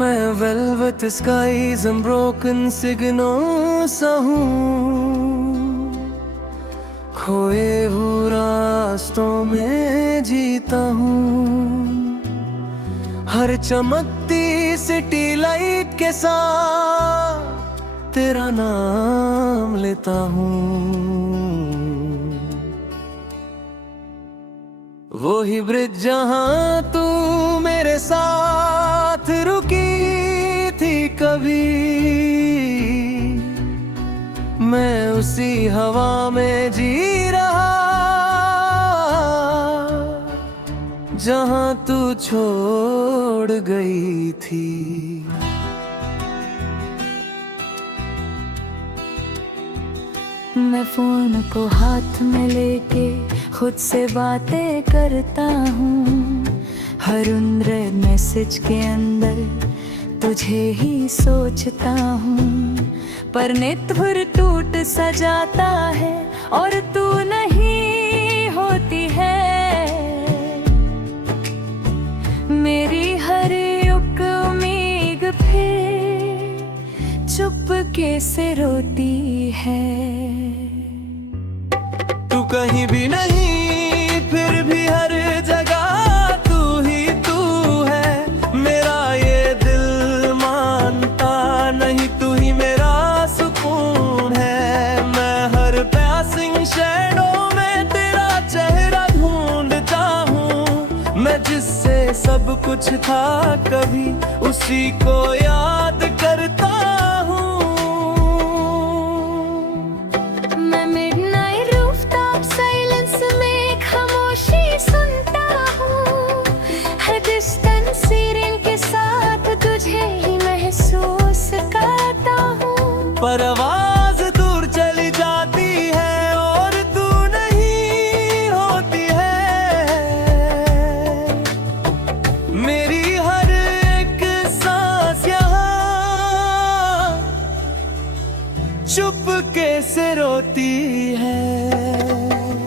मैं velvet skies unbroken signal सा हूँ, खोए हुए रास्तों में जीता हूँ। हर चमकती सिटी लाइट के साथ तेरा नाम लेता हूँ। वो ही ब्रिज जहाँ तू मेरे साथ रुकी थी कभी, मैं उसी हवा में जी रहा जहाँ तू छोड़ गई थी। मैं फोन को हाथ में लेके खुद से बातें करता हूँ। हर अनरेड मैसेज के अंदर तुझे ही सोचता हूँ। पर नेत भर टूट सा जाता है और तू नहीं होती है। मेरी हर एक उम्मीद फिर चुपके से रोती है। तू कहीं भी नहीं फिर भी हर जगह तू ही तू है। मेरा ये दिल मानता नहीं, तू ही मेरा सुकून है। मैं हर पासिंग शैडो में तेरा चेहरा ढूंढता हूँ। मैं जिससे सब कुछ था कभी उसी को याद करता हूँ। मैं मिडनाइट रूफटॉप साइलेंस में खामोशी सुनता हूँ। हर डिस्टेंस सीरीन के साथ तुझे ही महसूस करता हूँ। पर आवाज दूर चली जाती है और तू नहीं होती है। मेरी हर एक सांस यहाँ चुपके से रोती है।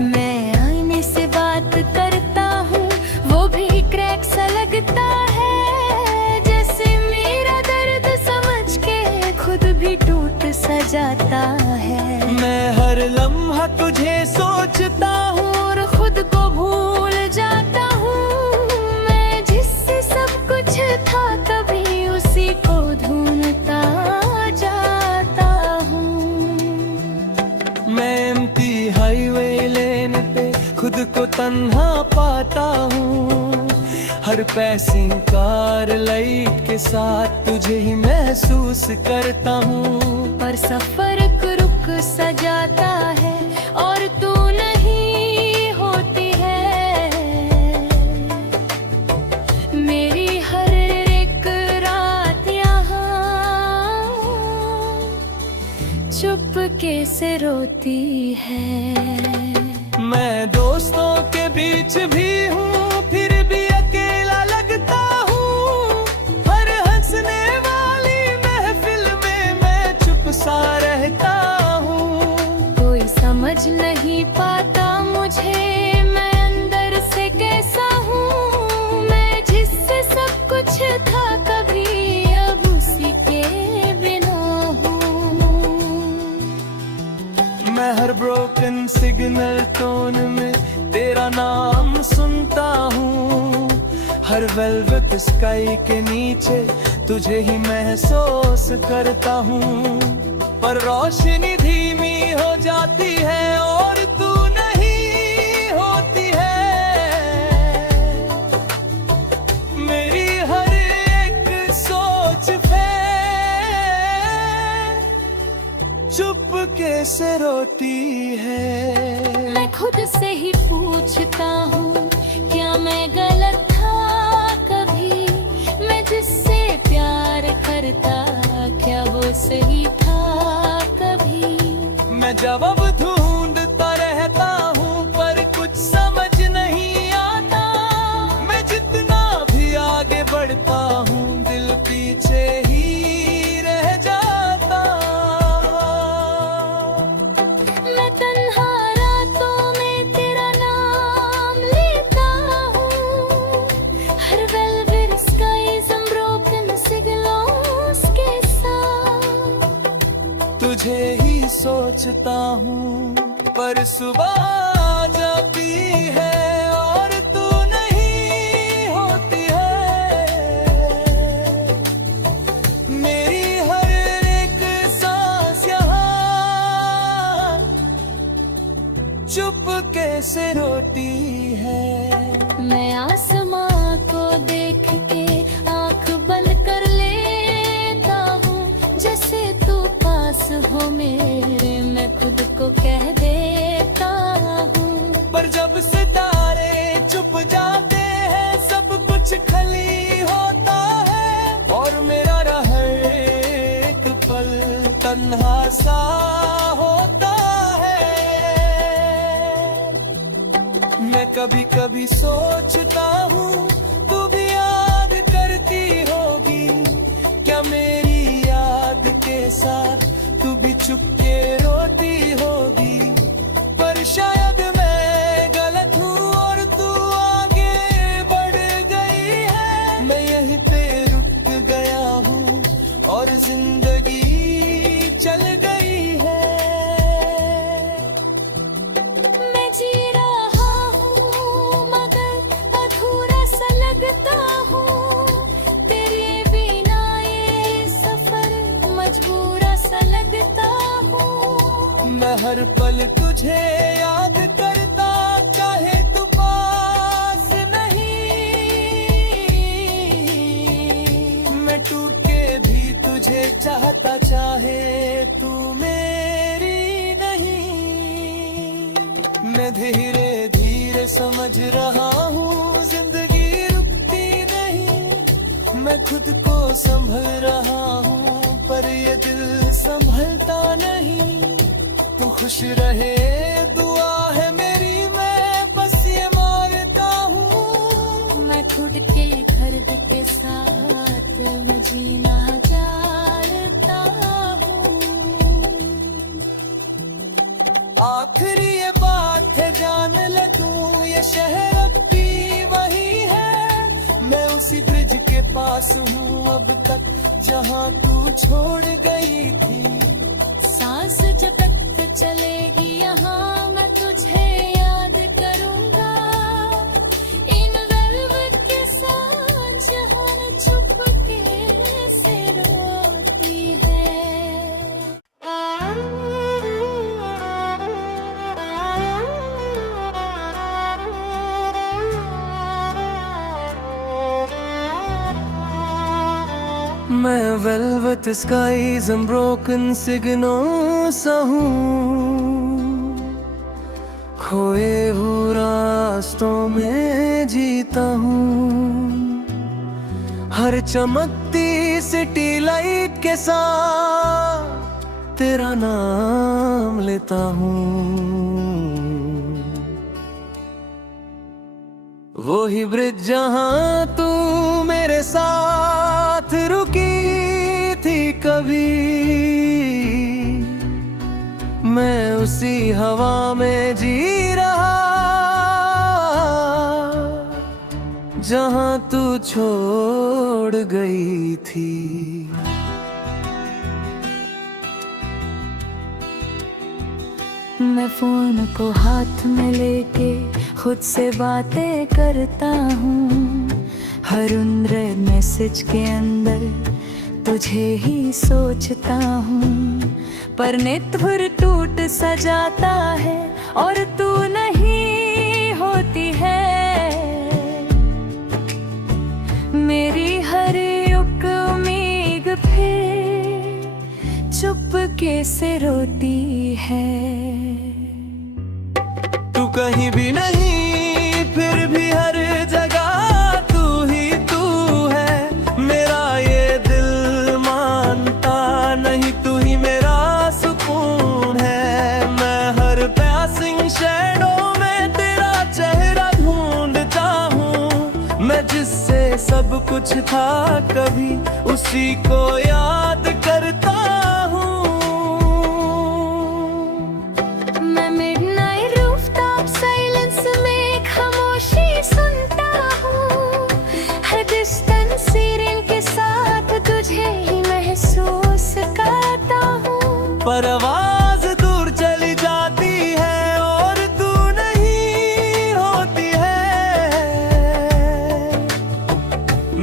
मैं आईने से बात करता हूँ, वो भी क्रैक सा लगता है। जैसे मेरा दर्द समझ के खुद भी टूट सा जाता है। मैं हर लम्हा तुझे सोचता हूँ और खुद को भूल जाता हूँ। मैं जिससे सब कुछ था कभी उसी को ढूंढता जाता हूँ। मैं एम्प्टी हाईवे लेन पे खुद को तन्हा पाता हूँ। हर पैसिंग कार लाइट के साथ तुझे ही महसूस करता हूँ। पर सफर रुक सा जाता है और तू नहीं होती है। मेरी हर एक रात यहाँ चुपके से रोती है। मैं दोस्तों के बीच भी हूँ फिर भी अकेला लगता हूँ। हर हंसने वाली महफिल में मैं चुप सा रहता हूँ। कोई समझ नहीं पाता मुझे मैं अंदर से कैसा हूँ। मैं जिससे सब कुछ था कभी अब उसी के बिना हूँ। मैं हर ब्रोकन सिग्नल टोन में तेरा नाम सुनता हूँ। हर वेलवेट स्काई के नीचे तुझे ही महसूस करता हूँ। पर रोशनी धीमी हो जाती है और तू नहीं होती है। मेरी हर एक सोच पे चुपके से रोती है। मैं खुद से ही पूछता हूँ क्या मैं गलत था कभी। मैं जिससे प्यार करता क्या वो सही था कभी। मैं जवाब ढूंढता रहता हूँ पर कुछ समझ नहीं आता। मैं जितना भी आगे बढ़ता हूँ दिल पीछे ही रह जाता। तुझे ही सोचता हूँ। पर सुबह आ जाती है और तू नहीं होती है। मेरी हर एक सांस यहाँ चुपके से रोती है। मैं आसमां को देख के आंख बंद कर लेता हूँ, जैसे तू पास हो मेरे मैं खुद को कह देता हूँ। पर जब सितारे चुप जाते हैं सब कुछ खाली होता है, और मेरा हर एक पल तन्हा सा होता है। मैं कभी कभी सोचता हूँ तू भी याद करती होगी क्या मेरी याद के साथ तू भी चुपके रोती होगी। पर शायद मैं गलत हूँ और तू आगे बढ़ गई है। मैं यहीं पे रुक गया हूँ और जिंदगी चल गई है। मैं जी रहा हूँ मगर अधूरा सा लगता हूँ, तेरे बिना ये सफर मजबूरा सा लगता हूँ। मैं हर पल तुझे याद करता चाहे तू पास नहीं। मैं टूट के भी तुझे चाहता चाहे तू मेरी नहीं। मैं धीरे धीरे समझ रहा हूँ जिंदगी रुकती नहीं। मैं खुद को संभल रहा हूँ पर ये दिल संभलता नहीं। तू खुश रहे दुआ है मेरी, मैं बस ये मांगता हूँ। मैं खुद के खर्द के साथ मैं जीना जानता हूँ। आखिरी ये बात है जान ले तू, ये शहर अब भी वही है। मैं उसी ब्रिज के पास हूँ अब तक जहाँ तू छोड़ गई थी। सांस जब तक चलेगी यहाँ मैं तुझे याद करूँगा। इन वेलवेट के साथ जहाँ चुपके से रोती है। मैं वेलवेट स्काईज अनब्रोकन सिग्नल सा हूँ, खोए हुए रास्तों में जीता हूँ। हर चमकती सिटी लाइट के साथ तेरा नाम लेता हूँ। वो ही ब्रिज जहाँ तू मेरे साथ रुकी थी कभी, मैं उसी हवा में जी रहा जहाँ तू छोड़ गई थी। मैं फोन को हाथ में लेके खुद से बातें करता हूँ। हर अनरेड मैसेज के अंदर तुझे ही सोचता हूँ। पर नित भर टूट सा जाता है और तू नहीं होती है। मेरी हर एक उम्मीद फिर चुपके से रोती है। तू कहीं भी नहीं फिर भी हर जगह तू ही तू है। मेरा ये दिल मानता नहीं तू ही मेरा सुकून है। मैं हर पासिंग शैडो में तेरा चेहरा ढूंढता हूँ। मैं जिससे सब कुछ था कभी उसी को याद करता हूँ। मैं मिडनाइट रूफटॉप साइलेंस में खामोशी सुनता हूँ। हर डिस्टेंस सीरीन के साथ तुझे ही महसूस करता हूँ। पर आवाज दूर चली जाती है और तू नहीं होती है।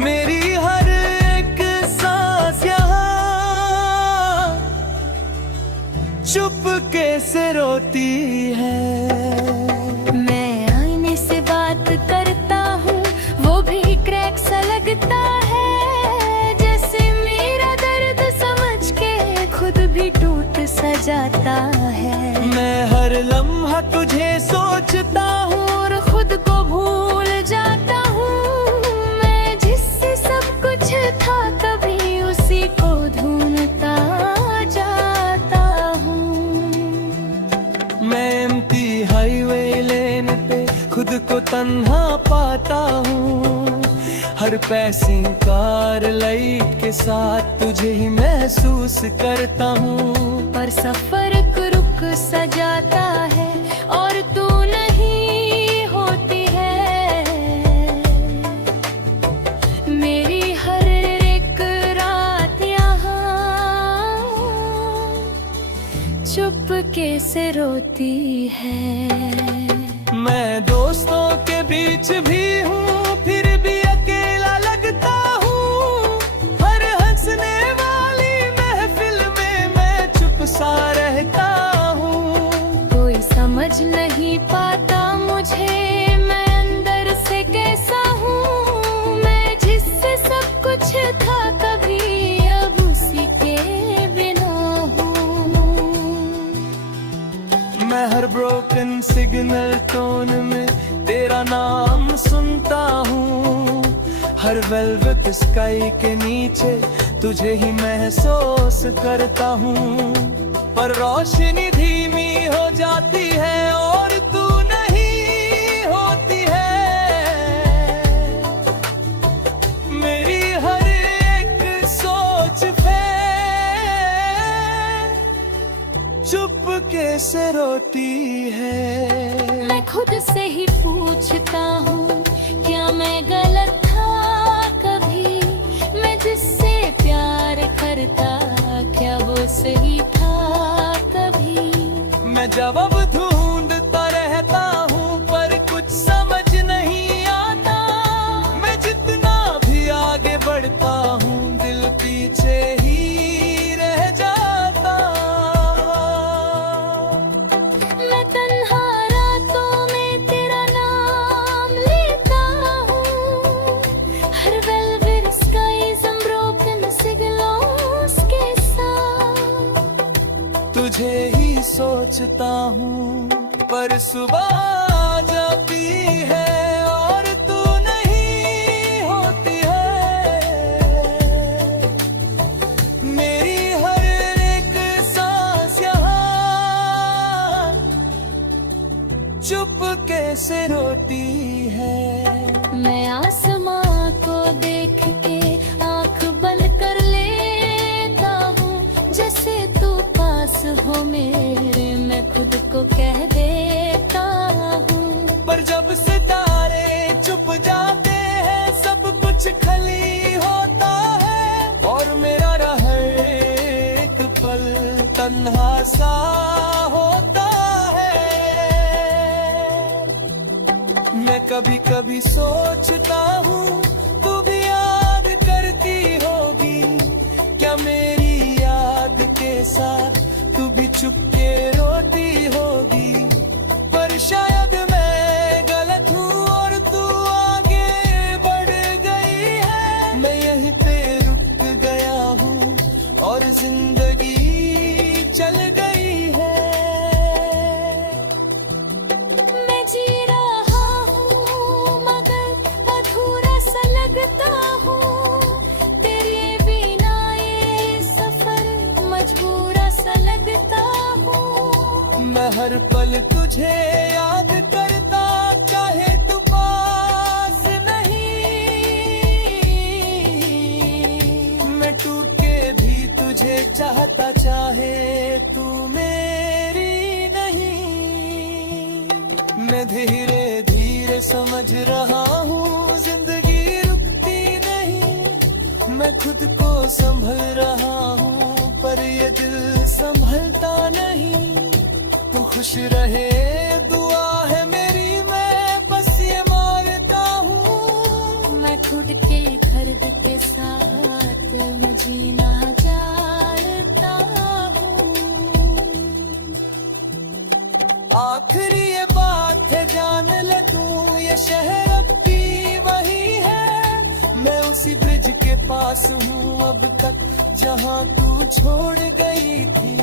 मेरी हर एक सांस यहाँ चुपके से रोती है। मैं आईने से बात करता हूँ, वो भी क्रैक सा लगता है। जैसे मेरा दर्द समझ के खुद भी टूट सा जाता है। मैं हर लम्हा तुझे सोचता हूँ और खुद को भूल जाता हूँ। मैं जिससे सब कुछ था कभी उसी को ढूंढता जाता हूँ। मैं एम्प्टी हाईवे लेन पे खुद को तन्हा पाता हूँ। हर पैसिंग कार लाइट के साथ तुझे ही महसूस करता हूँ। पर सफर रुक सा जाता है और तू नहीं होती है। मेरी हर एक रात यहाँ चुपके से रोती है। मैं दोस्तों के बीच भी हूँ फिर भी अकेला लगता हूँ। हर हंसने वाली महफिल में मैं चुप सा रहता हूँ। कोई समझ नहीं पाता मुझे, मैं अंदर से कैसा हूँ। मैं जिससे सब कुछ था कभी अब उसी के बिना हूँ। मैं हर ब्रोकन सिग्नल टोन में तेरा नाम सुनता हूँ। हर वेलवेट स्काई के नीचे तुझे ही महसूस करता हूँ। पर रोशनी धीमी हो जाती है और तू नहीं होती है। मेरी हर एक सोच पे चुपके से रोती है। मैं खुद से ही पूछता हूँ, क्या मैं गलत था कभी? मैं जिससे प्यार करता क्या वो सही था कभी? मैं जवाब ढूंढता रहता हूँ पर कुछ समझ नहीं आता। मैं जितना भी आगे बढ़ता हूँ दिल पीछे ही रह जाता। मैं तन्हा रातों में तेरा नाम लेता हूँ। हर वेलवेट स्काईज़ अनब्रोकन सिग्नल्स के साथ तुझे ही सोचता हूँ पर सुबह आ जाती है और तू नहीं होती है। मेरी हर एक सांस यहाँ चुपके से रोती है। मैं आसमां को देख के आंख बंद कर लेता हूँ। जैसे तू पास हो मेरे मैं खुद को कह देता हूँ। पर जब सितारे चुप जाते हैं सब कुछ खाली होता है और मेरा हर एक पल तन्हा सा होता है। मैं कभी कभी सोचता हूँ तू भी याद करती होगी क्या मेरी याद के साथ तू भी चुपके रोती होगी। पर शायद मैं गलत हूँ और तू आगे बढ़ गई है। मैं यहीं पे रुक गया हूँ और जिंदगी चल गई है। मैं जी रहा हूँ मगर अधूरा सा लगता हूँ। तेरे बिना ये सफर मजबूरा सा लगता हूँ। मैं हर पल तुझे याद करता चाहे तू पास नहीं। मैं टूट के भी तुझे चाहता चाहे तू मेरी नहीं। मैं धीरे धीरे समझ रहा हूँ जिंदगी रुकती नहीं। मैं खुद को संभल रहा हूँ पर ये दिल संभलता नहीं। तू खुश रहे दुआ है मेरी, मैं बस ये मांगता हूँ। मैं खुद के दर्द के साथ न जीना जानता हूँ। आखिरी ये बात है जान ले तू, ये शहर अब भी वही है। मैं उसी ब्रिज के पास हूँ अब तक जहाँ तू छोड़ गई थी।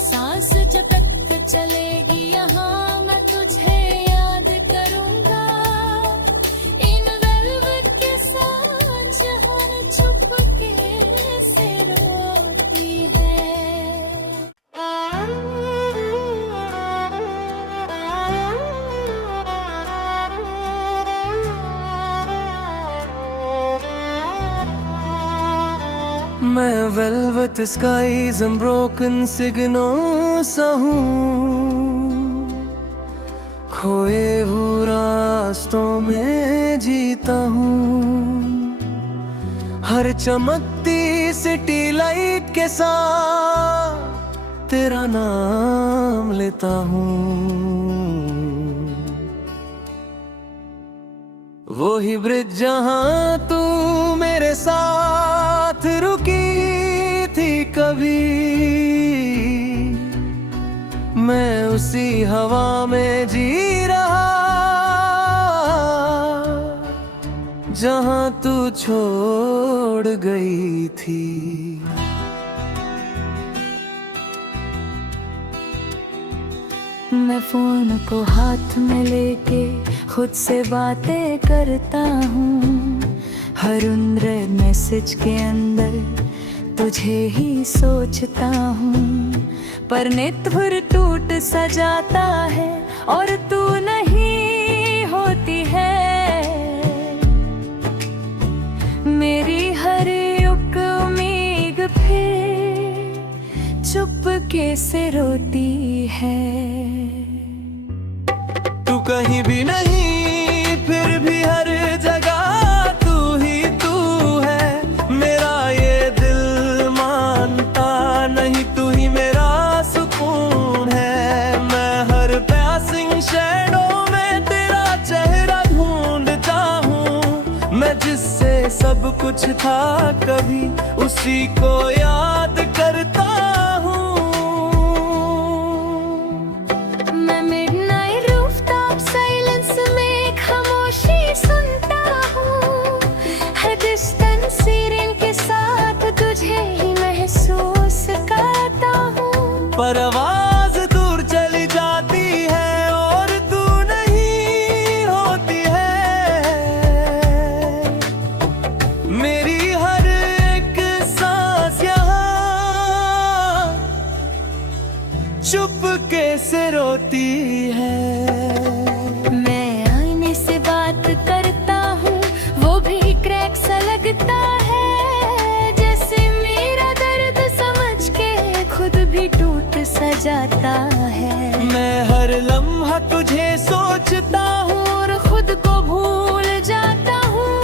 सांस जब तक चलेगी यहाँ मैं तुझे याद करूँगा। इन वेलवेट के साथ जहाँ चुपके से रोती मैं वेलवेट स्काईज अनब्रोकन सिग्नल सा हूँ, खोए हुए रास्तों में जीता हूँ। हर चमकती सिटी लाइट के साथ तेरा नाम लेता हूँ। वो ही ब्रिज जहाँ तू मेरे साथ रुकी थी कभी, मैं उसी हवा में जी रहा जहाँ तू छोड़ गई थी। मैं फोन को हाथ में लेके खुद से बातें करता हूँ। हर अनरेड मैसेज के अंदर तुझे ही सोचता हूँ। पर नित भर टूट सा जाता है और तू नहीं होती है। मेरी हर एक उम्मीद फिर चुपके से रोती है। तू कहीं भी नहीं फिर भी हर जगह तू ही तू है। मेरा ये दिल मानता नहीं, तू ही मेरा सुकून है। मैं हर पासिंग शैडो में तेरा चेहरा ढूंढता हूँ। मैं जिससे सब कुछ था कभी उसी को याद करता हूँ। मैं मिडनाइट रूफटॉप साइलेंस में खामोशी सुनता हूँ। हर डिस्टेंस सीरीन के साथ तुझे ही महसूस करता हूँ। पर आवाज दूर चली जाती है और तू नहीं होती है। मेरी हर एक सांस यहाँ चुपके से रोती है। मैं आईने से बात करता हूँ, वो भी क्रैक सा लगता है। जैसे मेरा दर्द समझ के खुद भी टूट सा जाता है। मैं हर लम्हा तुझे सोचता हूँ और खुद को भूल जाता हूँ।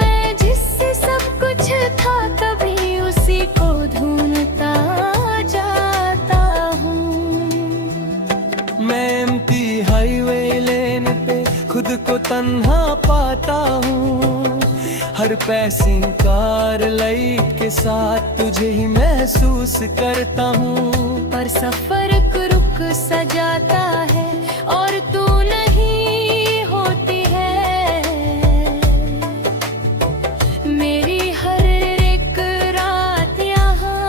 मैं जिससे सब कुछ था कभी उसी को ढूंढता जाता हूँ। मैं एम्प्टी हाईवे लेन पे खुद को तन्हा पाता हूँ। हर पैसिंग कार लाइट के साथ तुझे ही महसूस करता हूँ। पर सफर रुक सा जाता है और तू नहीं होती है। मेरी हर एक रात यहाँ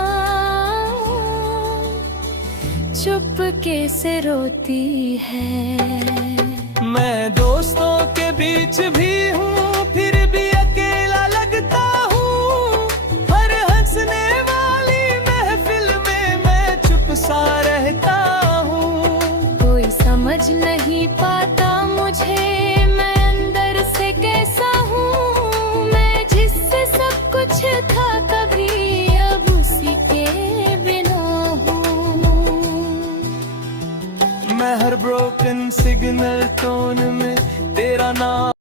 चुपके से रोती है। मैं दोस्तों के बीच भी हूँ फिर भी अकेला लगता हूँ। हर हंसने वाली महफिल में मैं चुप सा रहता हूँ। कोई समझ नहीं पाता मुझे मैं अंदर से कैसा हूँ। मैं जिससे सब कुछ था कभी अब उसी के बिना हूँ। मैं हर ब्रोकन सिग्नल टोन में तेरा नाम